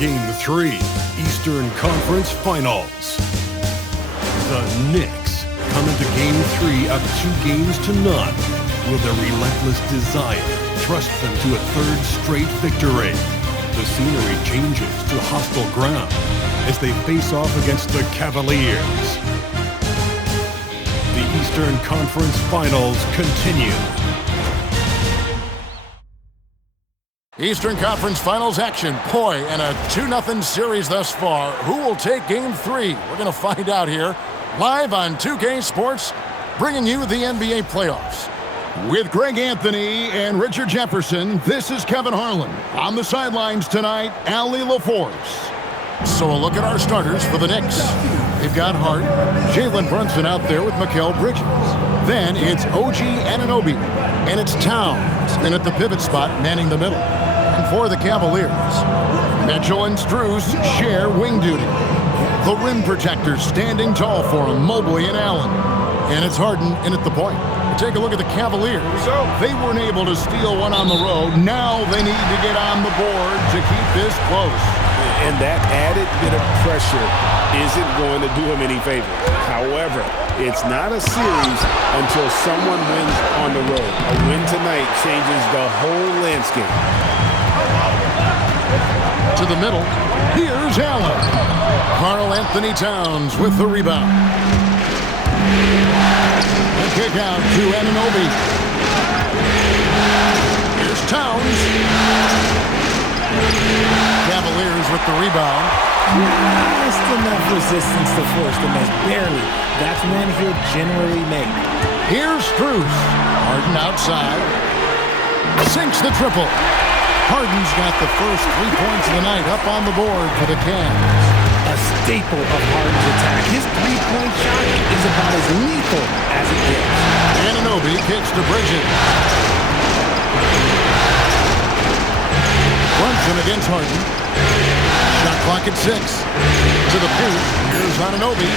Game 3, Eastern Conference Finals. The Knicks come into Game 3 up 2-0 with a relentless desire thrust them to a third straight victory. The scenery changes to hostile ground as they face off against the Cavaliers. The Eastern Conference Finals continue. Eastern Conference Finals action. Boy, and a 2-0 series thus far. Who will take Game 3? We're going to find out here. Live on 2K Sports, bringing you the NBA playoffs. With Greg Anthony and Richard Jefferson, this is Kevin Harlan. On the sidelines tonight, Allie LaForce. So a look at our starters for the Knicks. They've got Hart, Jalen Brunson out there with Mikal Bridges. Then it's OG Anunoby, and it's Towns, and at the pivot spot, manning the middle. And for the Cavaliers, Mitchell and Strus share wing duty. The rim protectors standing tall for them, Mobley and Allen. And it's Harden in at the point. Take a look at the Cavaliers. They weren't able to steal one on the road. Now they need to get on the board to keep this close. And that added bit of pressure isn't going to do him any favor. However, it's not a series until someone wins on the road. A win tonight changes the whole landscape. To the middle, here's Allen. Karl Anthony Towns with the rebound. The kick out to Anunoby. Here's Towns. Cavaliers with the rebound. Just enough resistance to force the miss. Barely. That's one he'll generally make. Here's Strus. Harden outside. Sinks the triple. Harden's got the first 3 points of the night up on the board for the Cavs. A staple of Harden's attack. His three-point shot is about as lethal as it gets. Anunoby kicks to Bridges. Brunson against Harden. Shot clock at 6. To the paint. Here's Anunoby.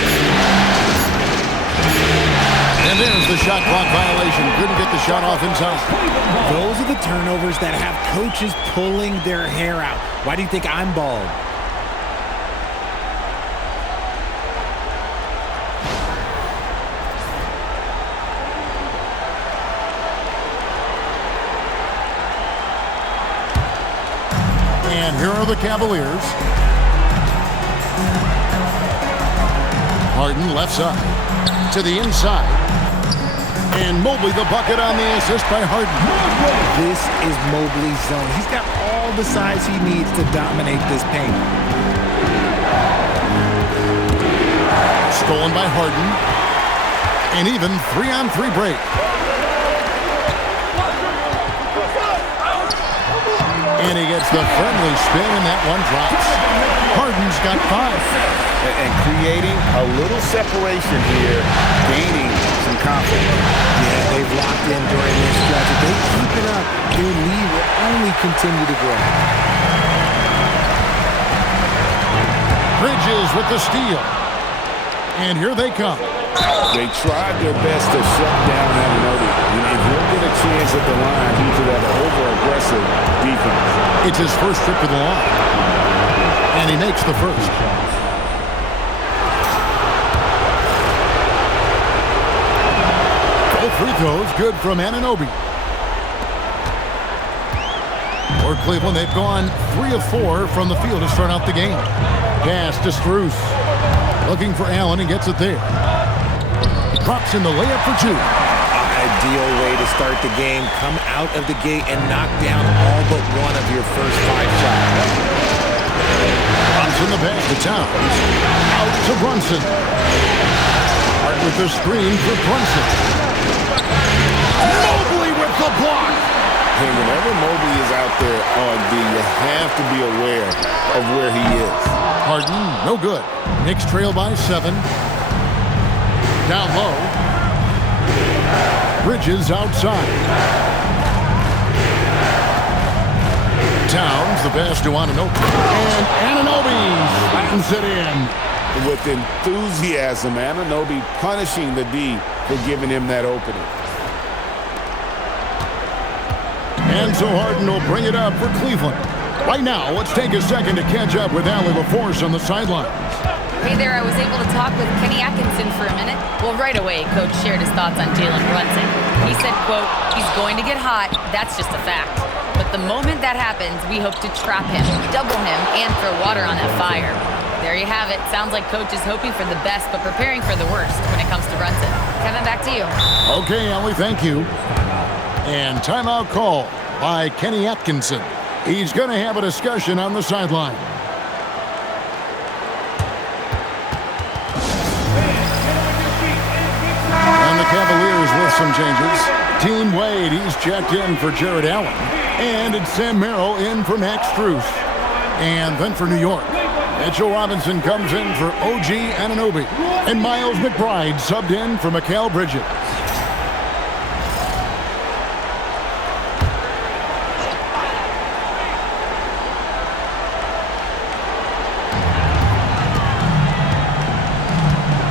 And there's the shot clock violation. Couldn't get the shot off in time. Those are the turnovers that have coaches pulling their hair out. Why do you think I'm bald? And here are the Cavaliers. Harden left side to the inside. And Mobley the bucket on the assist by Harden. This is Mobley's zone. He's got all the size he needs to dominate this paint. Stolen by Harden. And even 3-on-3 break. And he gets the friendly spin, and that one drops. Harden's got 5. And creating a little separation here, gaining some confidence. Yeah, they've locked in during this stretch. If they keep it up, their lead will only continue to grow. Bridges with the steal. And here they come. They tried their best to shut down Anunoby, and he'll get a chance at the line due to that over-aggressive defense. It's his first trip to the line. And he makes the first. Both free throws good from Anunoby. For Cleveland, they've gone 3 of 4 from the field to start out the game. Pass to Strus. Looking for Allen and gets it there. Drops in the layup for 2. Ideal way to start the game. Come out of the gate and knock down all but one of your first 5 shots. Brunson the pass to Towns. Out to Brunson. Hart with the screen for Brunson. Mobley with the block. Hey, whenever Mobley is out there on D, you have to be aware of where he is. Harden, no good. Knicks trail by 7. Down low. Bridges outside. Towns, the pass to Anunoby. And Anunoby slams it in. With enthusiasm, Anunoby punishing the D for giving him that opening. And so Harden will bring it up for Cleveland. Right now, let's take a second to catch up with Allie LaForce on the sidelines. Hey there, I was able to talk with Kenny Atkinson for a minute. Well, right away, Coach shared his thoughts on Jalen Brunson. He said, quote, he's going to get hot, that's just a fact. But the moment that happens, we hope to trap him, double him, and throw water on that fire. There you have it. Sounds like Coach is hoping for the best, but preparing for the worst when it comes to Brunson. Kevin, back to you. Okay, Allie, thank you. And timeout call by Kenny Atkinson. He's going to have a discussion on the sideline. And the Cavaliers with some changes. Dean Wade, he's checked in for Jared Allen. And it's Sam Merrill in for Max Strus. And then for New York, Mitchell Robinson comes in for OG Anunoby. And Miles McBride subbed in for Mikal Bridges.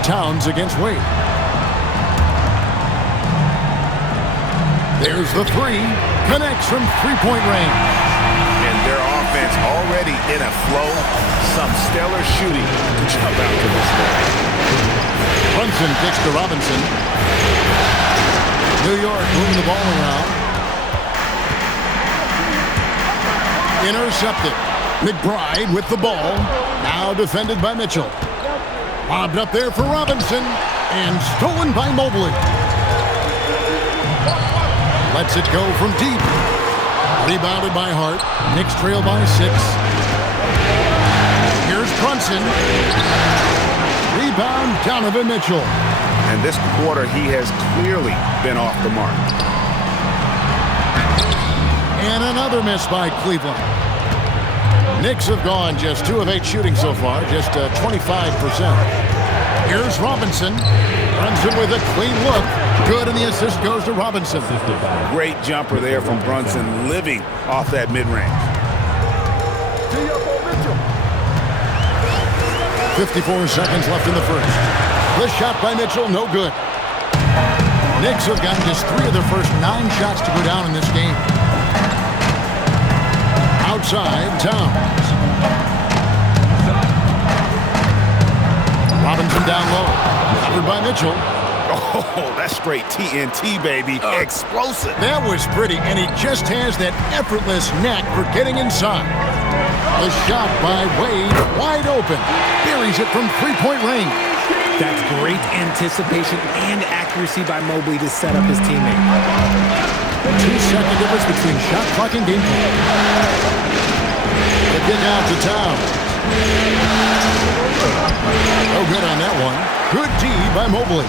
Towns against Wade. There's the three. Connects from three-point range. And their offense already in a flow. Some stellar shooting to jump out to this point. Brunson kicks to Robinson. New York moving the ball around. Intercepted. McBride with the ball. Now defended by Mitchell. Lobbed up there for Robinson, and stolen by Mobley. Lets it go from deep. Rebounded by Hart. Knicks trail by 6. Here's Brunson. Rebound, Donovan Mitchell. And this quarter, he has clearly been off the mark. And another miss by Cleveland. Knicks have gone just 2 of 8 shooting so far, just 25%. Here's Robinson. Brunson with a clean look. Good, and the assist goes to Robinson. Great jumper there from Brunson, living off that mid-range. 54 seconds left in the first. The shot by Mitchell, no good. Knicks have gotten just 3 of their first 9 shots to go down in this game. Outside, Towns. Robinson down low. Covered by Mitchell. Oh, that's straight TNT, baby. Explosive. That was pretty, and he just has that effortless knack for getting inside. The shot by Wade, wide open. Buries it from three-point range. That's great anticipation and accuracy by Mobley to set up his teammate. 2-second difference between shot clock and game clock. They get out to Towns. No good on that one. Good D by Mobley.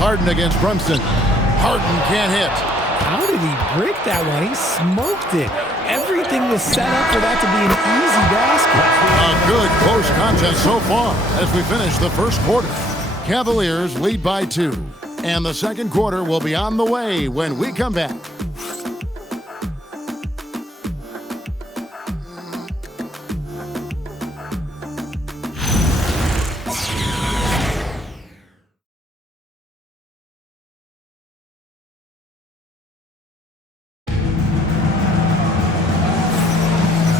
Harden against Brunson. Harden can't hit. How did he break that one? He smoked it. Everything was set up for that to be an easy basket. A good close contest so far as we finish the first quarter. Cavaliers lead by 2. And the second quarter will be on the way when we come back.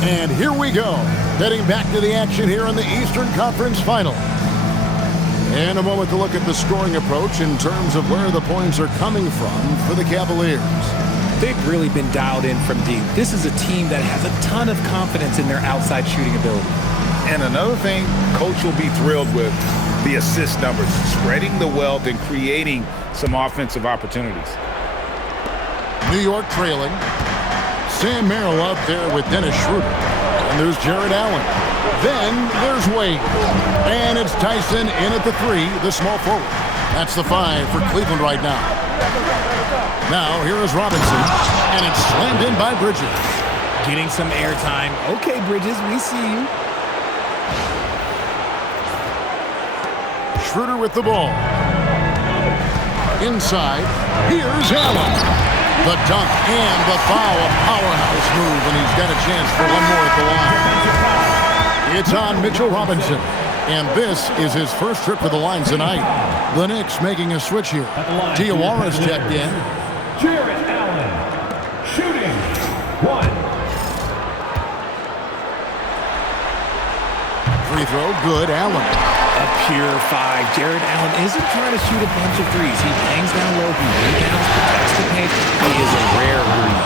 And here we go, heading back to the action here in the Eastern Conference Final. And a moment to look at the scoring approach in terms of where the points are coming from for the Cavaliers. They've really been dialed in from deep. This is a team that has a ton of confidence in their outside shooting ability. And another thing Coach will be thrilled with, the assist numbers, spreading the wealth and creating some offensive opportunities. New York trailing. Sam Merrill out there with Dennis Schroeder. And there's Jared Allen. Then there's Wade. And it's Tyson in at the 3, the small forward. That's the 5 for Cleveland right now. Now here is Robinson. And it's slammed in by Bridges. Getting some airtime. Okay, Bridges, we see you. Schroeder with the ball. Inside. Here's Allen. The dunk and the foul, a powerhouse move, and he's got a chance for one more at the line. It's on Mitchell Robinson, and this is his first trip to the line tonight. The Knicks making a switch here. Diawara's checked in. Shooting. 1. Free throw, good. Allen. A pure 5. Jared Allen isn't trying to shoot a bunch of threes. He hangs down low, he rebounds, protects the paint. He is a rare breed.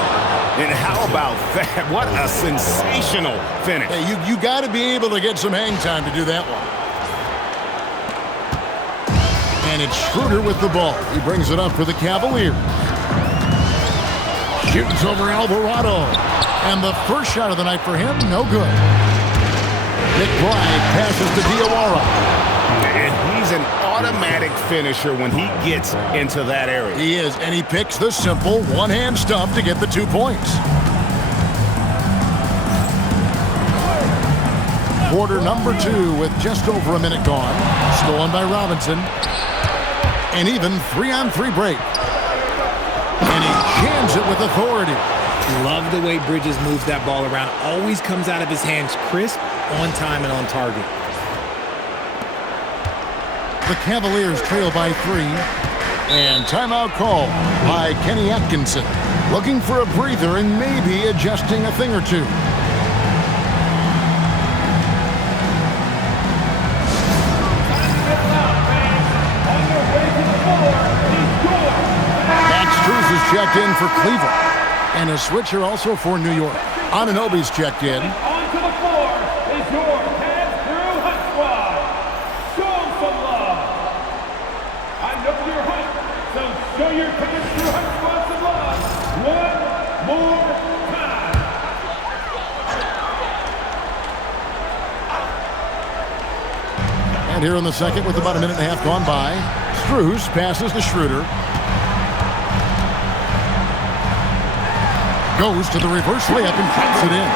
And how about that? What a sensational finish. Hey, you got to be able to get some hang time to do that one. And it's Schroeder with the ball. He brings it up for the Cavaliers. Shoots over Alvarado. And the first shot of the night for him, no good. McBride passes to Diawara. And he's an automatic finisher when he gets into that area. He is, and he picks the simple one-hand stuff to get the 2 points. Quarter number 2 with just over a minute gone. Stolen by Robinson. An even 3-on-3 break. And he jams it with authority. Love the way Bridges moves that ball around. Always comes out of his hands crisp, on time, and on target. The Cavaliers trail by 3. And timeout call by Kenny Atkinson. Looking for a breather and maybe adjusting a thing or two. Max Strus is checked in for Cleveland. And a switcher also for New York. Anunoby's checked in. Onto the floor is your Cavs Crew Hunt Squad. Show 'em some love. I know you're Hunt, so show your Cavs Crew Hunt Squad some love. One more time. And here in the second with about a minute and a half gone by, Strus passes to Schroeder. Goes to the reverse layup and puts it in.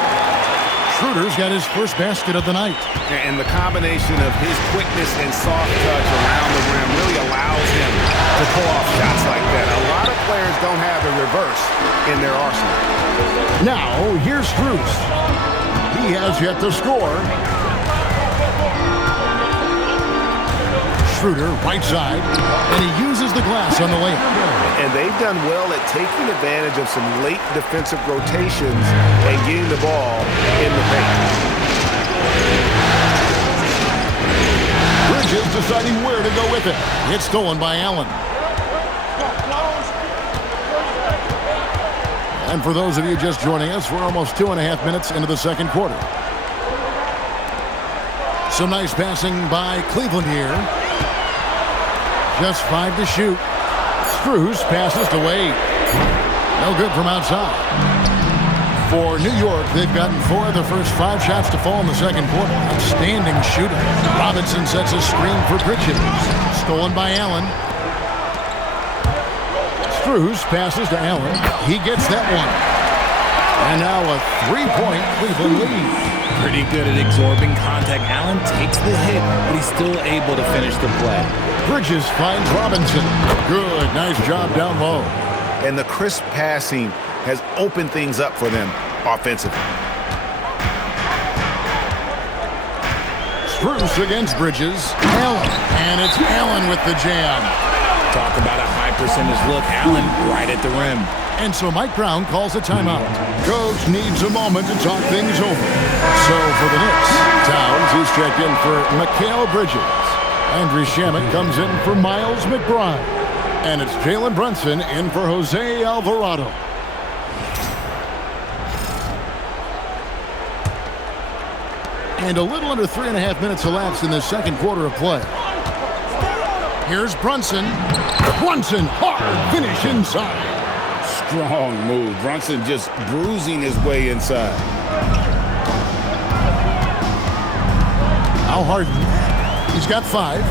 Schroeder's got his first basket of the night. And the combination of his quickness and soft touch around the rim really allows him to pull off shots like that. A lot of players don't have a reverse in their arsenal. Now, here's Strus. He has yet to score. Schroeder, right side, and he uses the glass on the layup. And they've done well at taking advantage of some late defensive rotations and getting the ball in the paint. Bridges deciding where to go with it. It's stolen by Allen. And for those of you just joining us, we're almost 2.5 minutes into the second quarter. Some nice passing by Cleveland here. Just 5 to shoot. Strus passes to Wade. No good from outside. For New York, they've gotten 4 of their first 5 shots to fall in the second quarter. Outstanding shooting. Robinson sets a screen for Bridges. Stolen by Allen. Strus passes to Allen. He gets that one. And now a 3-point Cleveland lead. Pretty good at absorbing contact. Allen takes the hit, but he's still able to finish the play. Bridges finds Robinson. Good, nice job down low. And the crisp passing has opened things up for them offensively. Strus against Bridges. Allen. And it's Allen with the jam. Talk about a high percentage look. Allen right at the rim. And so Mike Brown calls a timeout. Coach needs a moment to talk things over. So for the Knicks, Towns, he's checked in for Mikal Bridges. Andrew Shamet comes in for Miles McBride. And it's Jalen Brunson in for Jose Alvarado. And a little under 3.5 minutes elapsed in the second quarter of play. Here's Brunson. Brunson, hard finish inside. Strong move. Brunson just bruising his way inside. Al Harden. He's got 5.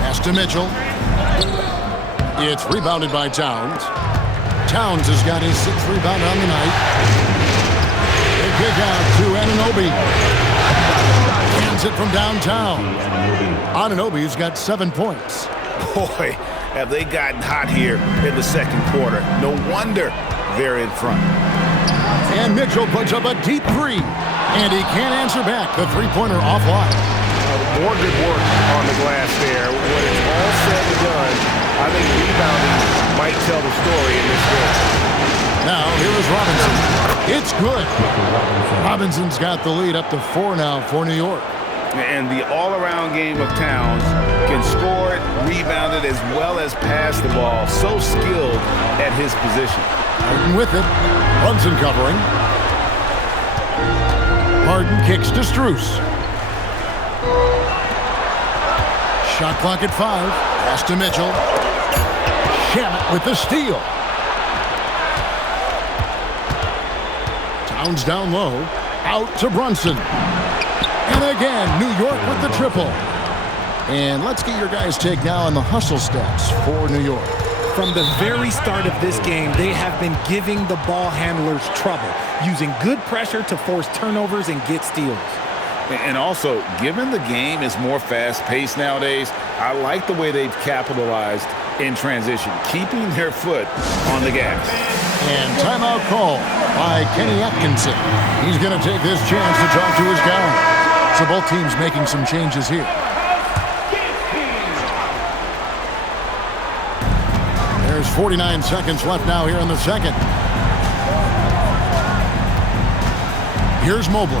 Pass to Mitchell. It's rebounded by Towns. Towns has got his 6th rebound on the night. They kick out to Anunoby. Hands it from downtown. Anunoby's got 7 points. Boy, have they gotten hot here in the second quarter. No wonder they're in front. And Mitchell puts up a deep 3. And he can't answer back. The three-pointer offline. More good work on the glass there. When it's all said and done, I think rebounding might tell the story in this game. Now, here is Robinson. It's good. Robinson's got the lead up to 4 now for New York. And the all-around game of Towns can score it, rebound it, as well as pass the ball. So skilled at his position. Harden with it. Brunson covering. Harden kicks to Strus. Shot clock at 5. Pass to Mitchell. Shamet with the steal. Towns down low. Out to Brunson. And again, New York with the triple. And let's get your guys' take now on the hustle stats for New York. From the very start of this game, they have been giving the ball handlers trouble, using good pressure to force turnovers and get steals. And also, given the game is more fast-paced nowadays, I like the way they've capitalized in transition, keeping their foot on the gas. And timeout call by Kenny Atkinson. He's going to take this chance to talk to his guys. So both teams making some changes here. There's 49 seconds left now here in the second. Here's Mobley.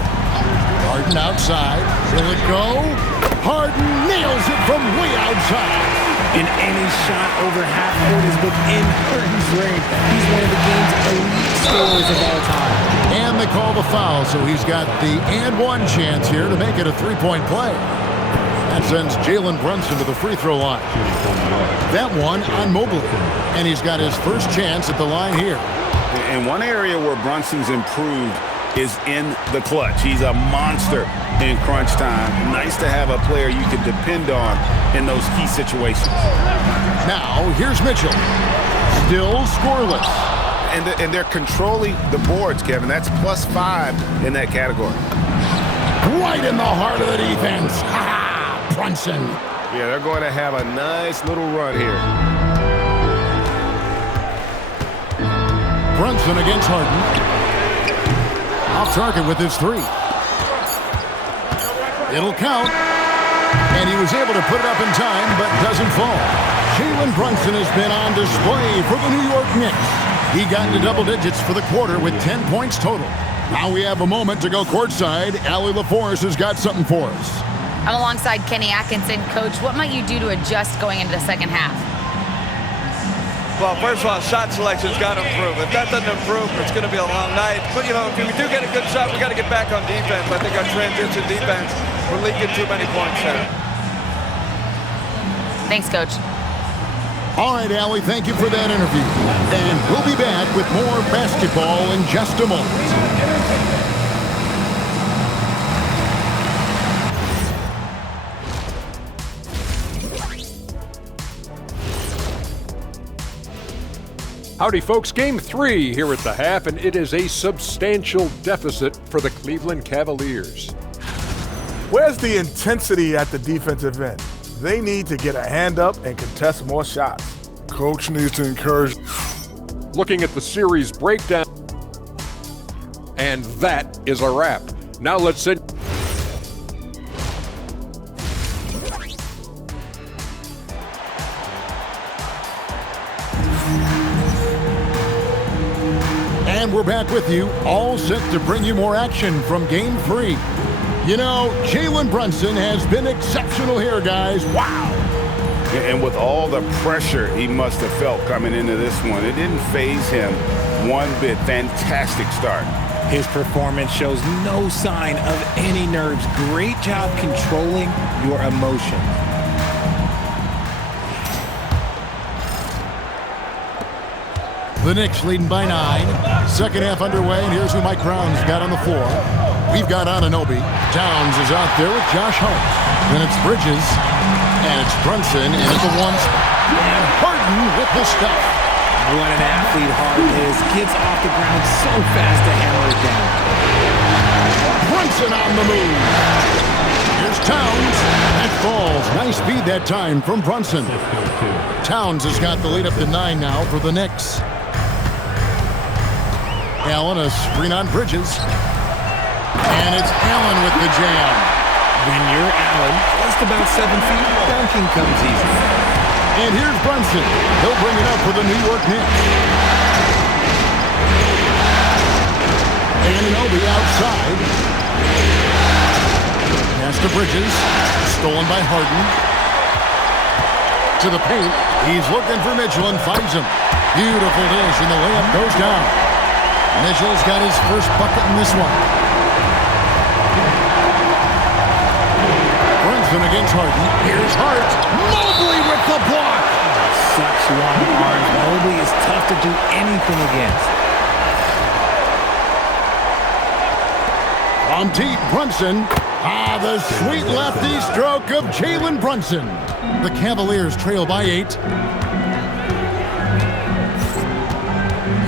Harden outside. Will it go? Harden nails it from way outside. And any shot over half court is within Harden's range. He's one of the game's elite scorers of all time. And they call the foul, so he's got the and one chance here to make it a three-point play. That sends Jalen Brunson to the free throw line. That one on Mobley. And he's got his first chance at the line here. And one area where Brunson's improved is in the clutch. He's a monster in crunch time. Nice to have a player you can depend on in those key situations. Now, here's Mitchell. Still scoreless. And they're controlling the boards, Kevin. That's +5 in that category. Right in the heart of the defense. Ha! Brunson. Yeah, they're going to have a nice little run here. Brunson against Harden. Off target with his 3. It'll count. And he was able to put it up in time, but doesn't fall. Jalen Brunson has been on display for the New York Knicks. He got into double digits for the quarter with 10 points total. Now we have a moment to go courtside. Allie LaForce has got something for us. I'm alongside Kenny Atkinson. Coach, what might you do to adjust going into the second half? Well, first of all, shot selection's got to improve. If that doesn't improve, it's going to be a long night. But, you know, if we do get a good shot, we got to get back on defense. I think our transition defense, we're leaking too many points there. Thanks, Coach. All right, Allie, thank you for that interview. And we'll be back with more basketball in just a moment. Howdy, folks. Game 3 here at the half, and it is a substantial deficit for the Cleveland Cavaliers. Where's the intensity at the defensive end? They need to get a hand up and contest more shots. Coach needs to encourage. Looking at the series breakdown, and that is a wrap. Now let's send. And we're back with you, all set to bring you more action from Game 3. You know, Jalen Brunson has been exceptional here, guys. Wow. And with all the pressure he must have felt coming into this one, it didn't faze him one bit. Fantastic start. His performance shows no sign of any nerves. Great job controlling your emotions. The Knicks leading by 9. Second half underway, and here's who Mike Brown's got on the floor. We've got Anunoby. Towns is out there with Josh Hart. Then it's Bridges, and it's Brunson in at the 1 spot. And Harden with the stuff. What an athlete Harden is. Gets off the ground so fast to hammer it down. Brunson on the move. Here's Towns. That falls. Nice feed that time from Brunson. Towns has got the lead up to 9 now for the Knicks. Allen, a screen on Bridges. And it's Allen with the jam. When you're Allen, just about 7 feet, dunking comes easy. And here's Brunson. He'll bring it up for the New York Knicks. Anunoby outside. Pass to Bridges. Stolen by Harden. To the paint. He's looking for Mitchell and finds him. Beautiful dish, and the layup goes down. Mitchell's got his first bucket in this one. Brunson against Harden. Here's Hart. Mobley with the block. Such long arms. Mobley is tough to do anything against. From deep, Brunson. The sweet lefty stroke of Jalen Brunson. The Cavaliers trail by 8.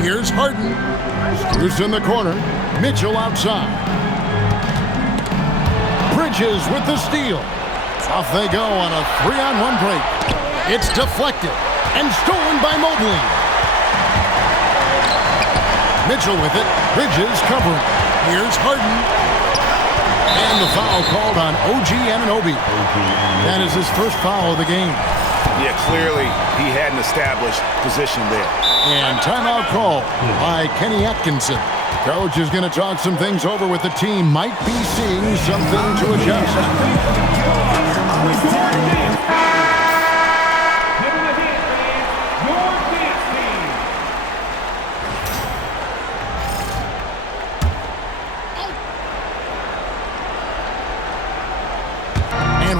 Here's Harden. Screws in the corner. Mitchell outside. Bridges with the steal. Off they go on a 3-on-1 break. It's deflected and stolen by Mobley. Mitchell with it. Bridges covering. Here's Harden. And the foul called on OG Anunoby. That is his first foul of the game. Yeah, clearly he had an established position there. And timeout call by Kenny Atkinson. Coach is going to talk some things over with the team. Might be seeing something to adjust.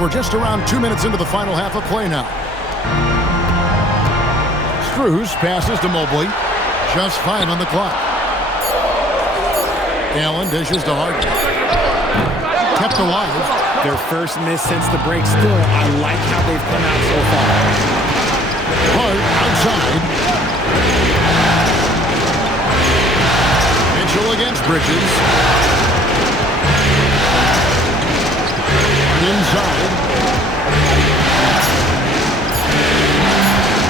We're just around 2 minutes into the final half of play now. Strus passes to Mobley. Just 5 on the clock. Allen dishes to Hart. Kept alive. Their first miss since the break. Still, I like how they've come out so far. Hart outside. Mitchell against Bridges. Inside.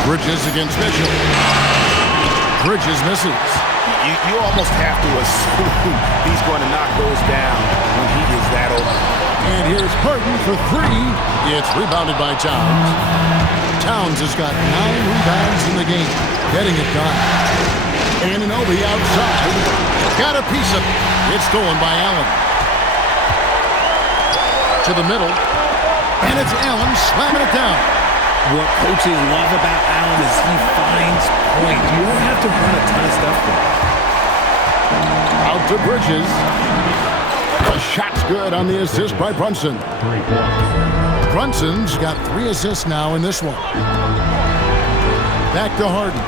Bridges against Mitchell. Bridges misses. You almost have to assume he's going to knock those down when he is that open. And here's Harden for 3. It's rebounded by Towns. Towns has got 9 rebounds in the game. Getting it done. Anunoby outside. Got a piece of it. It's stolen by Allen. To the middle, and it's Allen slamming it down. What coaches love about Allen is he finds points. You don't have to run a ton of stuff for him. Out to Bridges. The shot's good on the assist by Brunson. Brunson's got 3 assists now in this one. Back to Harden.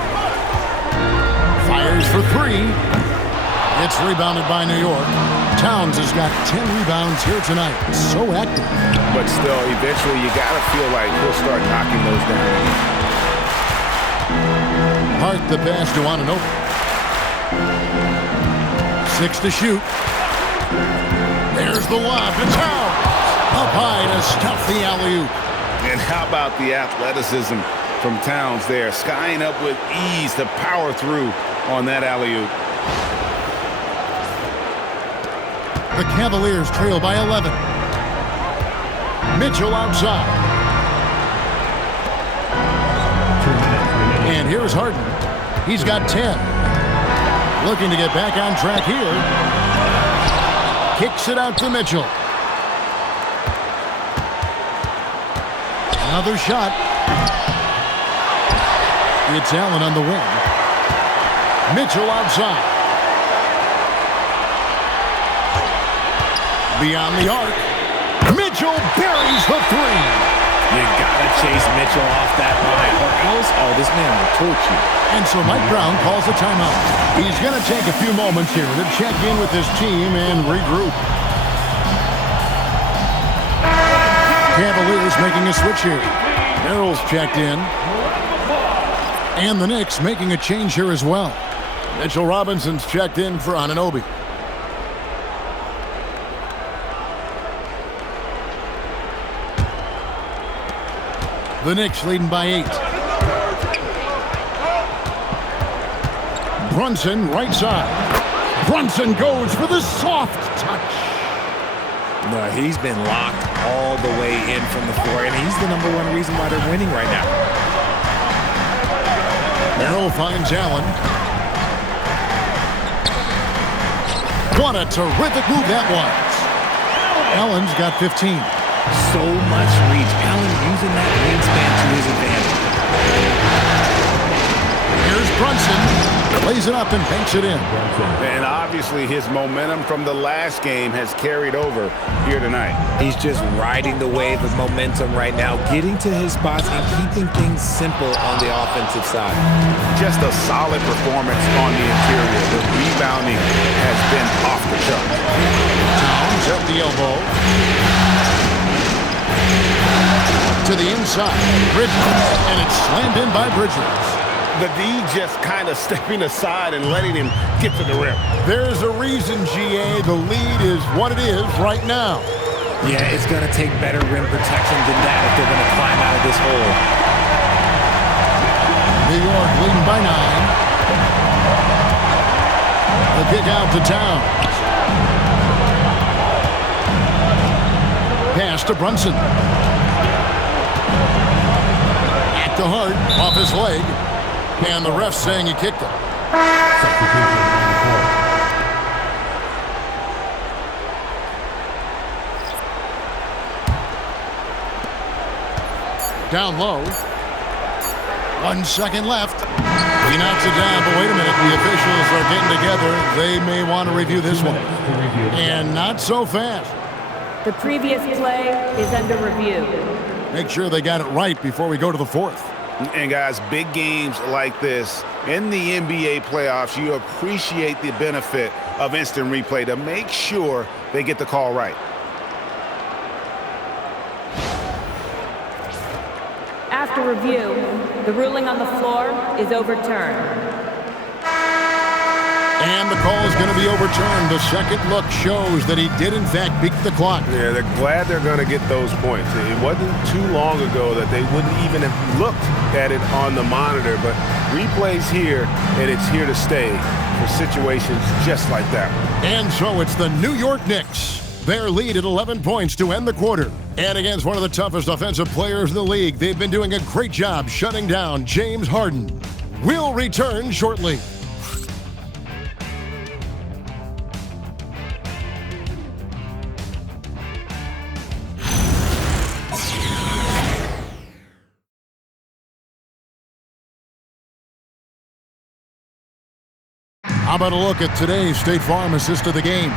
Fires for 3. It's rebounded by New York. Towns has got 10 rebounds here tonight. So active. But still, eventually you got to feel like he'll start knocking those down. Hart the pass to Anunoby. 6 to shoot. There's the lob to Towns. Up high to stuff the alley-oop. And how about the athleticism from Towns there? Skying up with ease to power through on that alley-oop. The Cavaliers trail by 11. Mitchell outside. And here's Harden. He's got 10. Looking to get back on track here. Kicks it out to Mitchell. Another shot. It's Allen on the wing. Mitchell outside. Beyond the arc. Mitchell buries the 3. You gotta chase Mitchell off that line, or else, this man will torch you. And so Mike Brown calls a timeout. He's gonna take a few moments here to check in with his team and regroup. Cavaliers making a switch here. Merrill's checked in. And the Knicks making a change here as well. Mitchell Robinson's checked in for Anunoby. The Knicks leading by 8. Brunson right side. Brunson goes for the soft touch. No, he's been locked all the way in from the floor, and he's the #1 reason why they're winning right now. Merrill finds Allen. What a terrific move that was. Allen's got 15. So much reach. Allen using that wingspan to his advantage. Here's Brunson. Plays it up and banks it in. And obviously his momentum from the last game has carried over here tonight. He's just riding the wave of momentum right now, getting to his spots and keeping things simple on the offensive side. Just a solid performance on the interior. The rebounding has been off the chart. Towns at the elbow. To the inside. Bridges. And it's slammed in by Bridges. The D just kind of stepping aside and letting him get to the rim. There's a reason, GA. The lead is what it is right now. Yeah, it's going to take better rim protection than that if they're going to climb out of this hole. New York leading by 9. The kick out to Towns. Pass to Brunson. Back to Hart, off his leg. And the ref saying he kicked it. Down low. 1 second left. He knocks it down, but wait a minute. The officials are getting together. They may want to review this one. And not so fast. The previous play is under review. Make sure they got it right before we go to the 4th. And guys, big games like this in the NBA playoffs, you appreciate the benefit of instant replay to make sure they get the call right. After review, the ruling on the floor is overturned. And the call is going to be overturned. The second look shows that he did, in fact, beat the clock. Yeah, they're glad they're going to get those points. It wasn't too long ago that they wouldn't even have looked at it on the monitor, but replays here, and it's here to stay for situations just like that. And so it's the New York Knicks. Their lead at 11 points to end the quarter. And against one of the toughest offensive players in the league, they've been doing a great job shutting down James Harden. We'll return shortly. How about a look at today's State Farm assist of the game?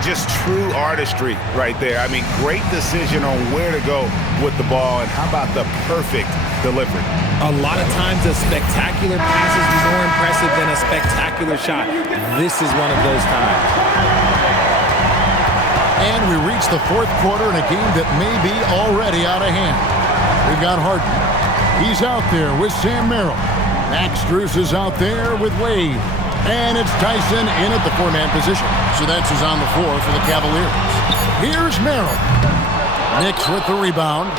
Just true artistry right there. I mean, great decision on where to go with the ball, and how about the perfect delivery? A lot of times a spectacular pass is more impressive than a spectacular shot. This is one of those times. And we reach the 4th quarter in a game that may be already out of hand. We've got Harden. He's out there with Sam Merrill. Max Strus is out there with Wade. And it's Tyson in at the 4-man position. So that's who's on the floor for the Cavaliers. Here's Merrill. Knicks with the rebound.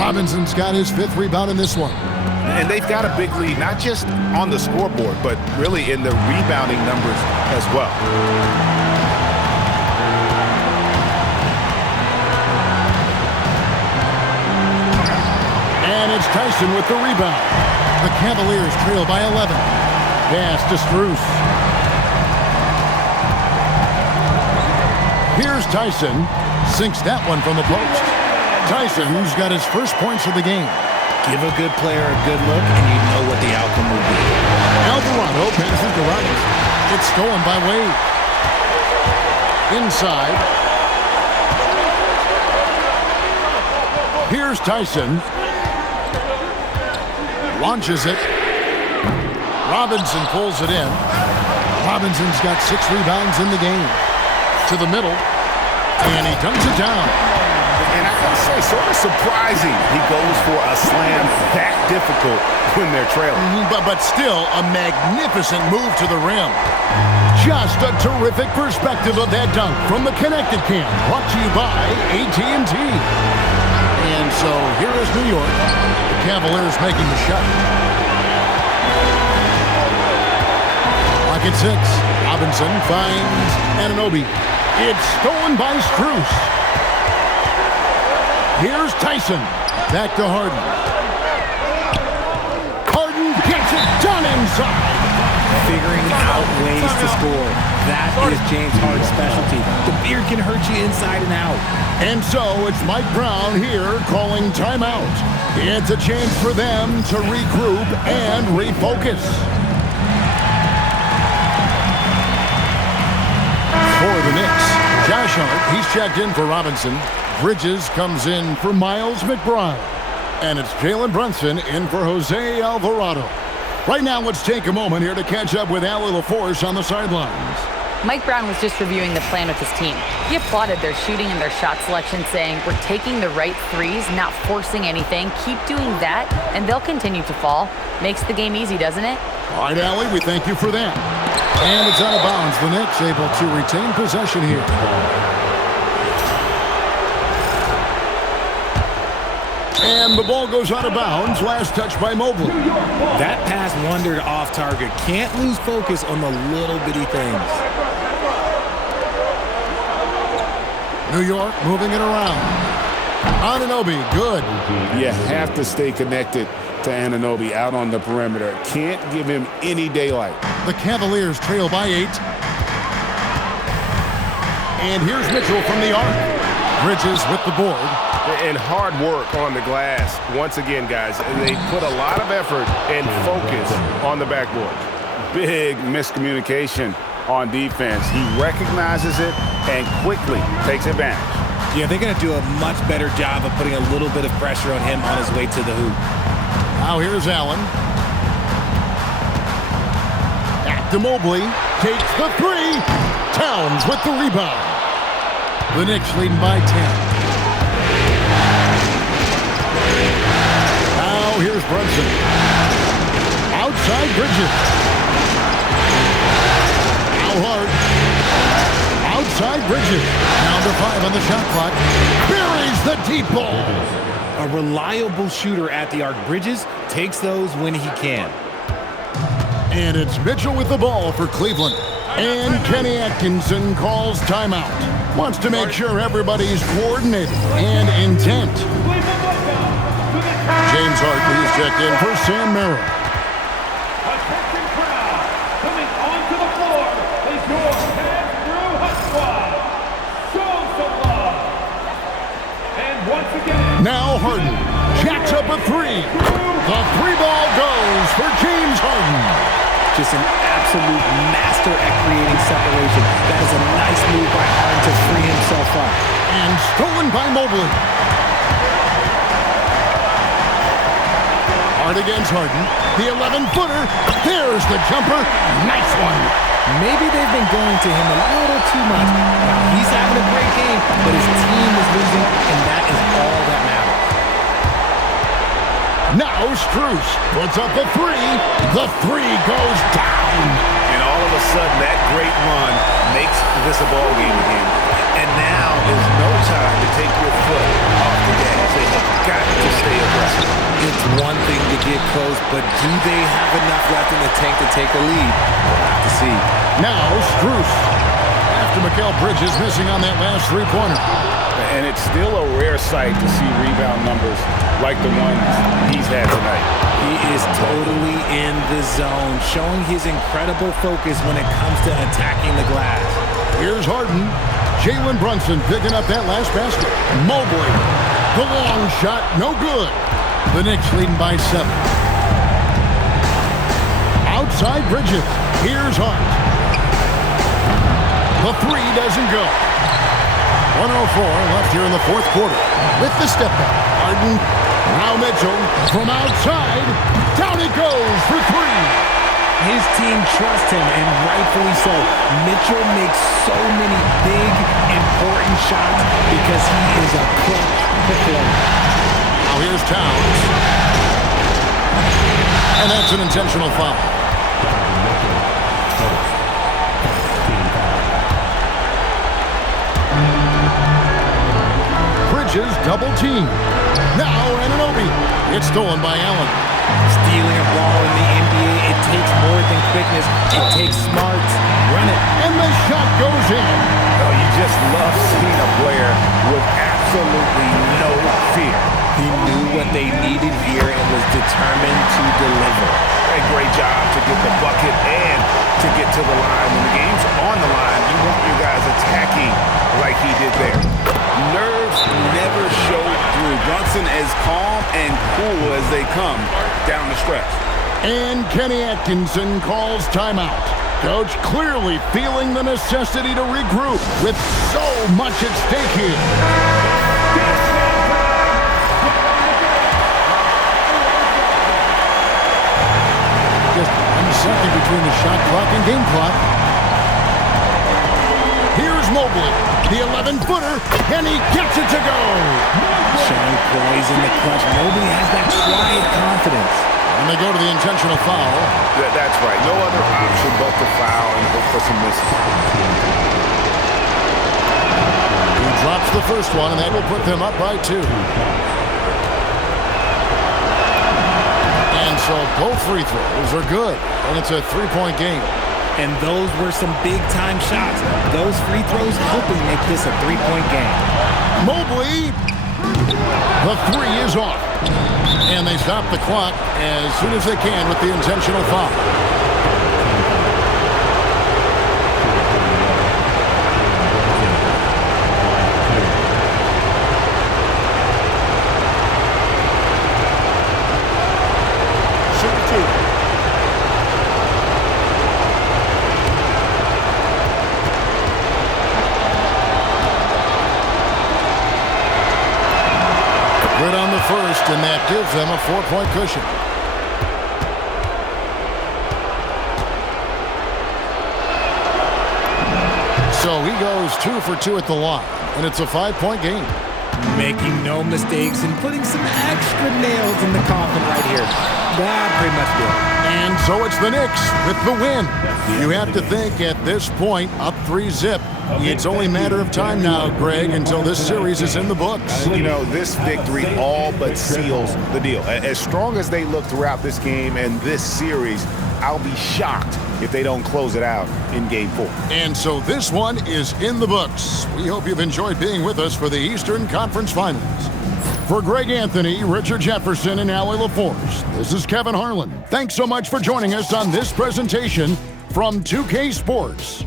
Robinson's got his 5th rebound in this one. And they've got a big lead, not just on the scoreboard, but really in the rebounding numbers as well. And it's Tyson with the rebound. The Cavaliers trail by 11. Pass to Strus. Here's Tyson. Sinks that one from the post. Tyson, who's got his first points of the game. Give a good player a good look, and you know what the outcome will be. Alvarado passes to Robinson. It's stolen by Wade. Inside. Here's Tyson. Launches it. Robinson pulls it in. Robinson's got 6 rebounds in the game. To the middle. And he dunks it down. And I gotta say, sort of surprising he goes for a slam that difficult when they're trailing. But still a magnificent move to the rim. Just a terrific perspective of that dunk from the Connected Camp. Brought to you by AT&T. And so here is New York. The Cavaliers making the shot. Clock at 6. Robinson finds Anunoby. It's stolen by Strus. Here's Tyson. Back to Harden. Harden gets side. Figuring out ways to score. That is James Hart's specialty. The beard can hurt you inside and out. And so it's Mike Brown here calling timeout. It's a chance for them to regroup and refocus. For the Knicks, Josh Hart, he's checked in for Robinson. Bridges comes in for Miles McBride. And it's Jalen Brunson in for Jose Alvarado. Right now, let's take a moment here to catch up with Allie LaForce on the sidelines. Mike Brown was just reviewing the plan with his team. He applauded their shooting and their shot selection, saying, "We're taking the right threes, not forcing anything. Keep doing that, and they'll continue to fall." Makes the game easy, doesn't it? All right, Allie, we thank you for that. And it's out of bounds. The Knicks able to retain possession here. And the ball goes out of bounds. Last touch by Mobley. That pass wandered off target. Can't lose focus on the little bitty things. New York moving it around. Anunoby, good. You have to stay connected to Anunoby out on the perimeter. Can't give him any daylight. The Cavaliers trail by 8. And here's Mitchell from the arc. Bridges with the board. And hard work on the glass. Once again, guys, they put a lot of effort and focus on the backboard. Big miscommunication on defense. He recognizes it and quickly takes advantage. Yeah, they're going to do a much better job of putting a little bit of pressure on him on his way to the hoop. Now here's Allen. Back to Mobley. Takes the 3. Towns with the rebound. The Knicks leading by 10. Now here's Brunson. Outside Bridges. Now Hart. Outside Bridges. Down to 5 on the shot clock. Buries the deep ball. A reliable shooter at the arc. Bridges takes those when he can. And it's Mitchell with the ball for Cleveland. And Kenny Atkinson calls timeout. Wants to make sure everybody's coordinated and intent. James Hart is checked in for Sam Merrill. Attention crowd, coming onto the floor is your Pass Through Hut Squad. Show some love. And once again, now Harden jacks up a 3. The 3 ball goes for James Harden. Just an absolute master at creating separation. That is a nice move by Harden to free himself up. And stolen by Mobley. Hart against Harden. The 11-footer. There's the jumper. Nice one. Maybe they've been going to him a little too much. He's having a great game, but his team is losing, and that is all that matters. Now Strus puts up the 3. The 3 goes down. And all of a sudden, that great run makes this a ball game again. And now is no time to take your foot off the gas. They have got to stay aggressive. It's one thing to get close, but do they have enough left in the tank to take a lead? We'll have to see. Now Strus. After Mikal Bridges missing on that last 3-pointer. And it's still a rare sight to see rebound numbers like the ones he's had tonight. He is totally in the zone, showing his incredible focus when it comes to attacking the glass. Here's Harden. Jalen Brunson picking up that last basket. Mobley. The long shot, no good. The Knicks leading by 7. Outside Bridges. Here's Hart. The 3 doesn't go. 1:04 left here in the 4th quarter. With the step back. Harden. Now Mitchell. From outside. Down it goes for 3. His team trusts him, and rightfully so. Mitchell makes so many big, important shots because he is a clutch performer. Now here's Towns. And that's an intentional foul. Bridges double team. Now Anunoby. It's stolen by Allen. Stealing a ball in the NBA, it takes more than quickness. It takes smarts. Run it. And the shot goes in. Oh, you just love seeing a player with absolutely no fear. He knew what they needed here and was determined to deliver. A great job to get the bucket and to get to the line. When the game's on the line, you want your guys attacking like he did there. Nerves never show through. Brunson as calm and cool as they come down the stretch. And Kenny Atkinson calls timeout. Coach clearly feeling the necessity to regroup with so much at stake here. Just 1 second between the shot clock and game clock. Here's Mobley, the 11-footer, and he gets it to go. Showing poise in the clutch. Mobley has that quiet confidence. And they go to the intentional foul. That's right. No other option but to foul and hope for some misses. He drops the first one, and that will put them up by 2. And so both free throws are good, and it's a 3-point game. And those were some big-time shots. Those free throws helping make this a 3-point game. Mobley, the 3 is off. And they stop the clock as soon as they can with the intentional foul. Good on the first, and that gives them a 4-point cushion. So he goes 2 for 2 at the line, and it's a 5-point game. Making no mistakes and putting some extra nails in the coffin right here. That pretty much did. And so it's the Knicks with the win. You have to think at this point, up 3-zip. It's only a matter of time now, Greg, until this series is in the books. You know, this victory all but seals the deal. As strong as they look throughout this game and this series, I'll be shocked if they don't close it out in Game 4. And so this one is in the books. We hope you've enjoyed being with us for the Eastern Conference Finals. For Greg Anthony, Richard Jefferson, and Allie LaForce, this is Kevin Harlan. Thanks so much for joining us on this presentation from 2K Sports.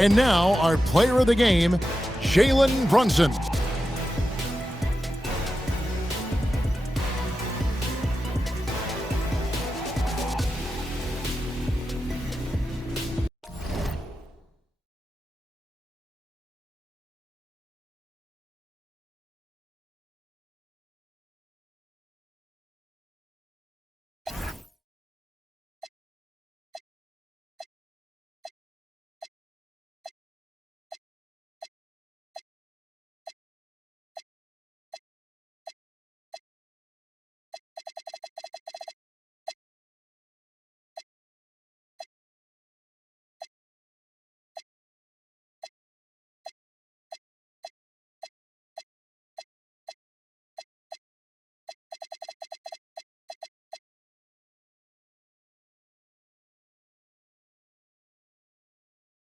And now, our player of the game, Jalen Brunson.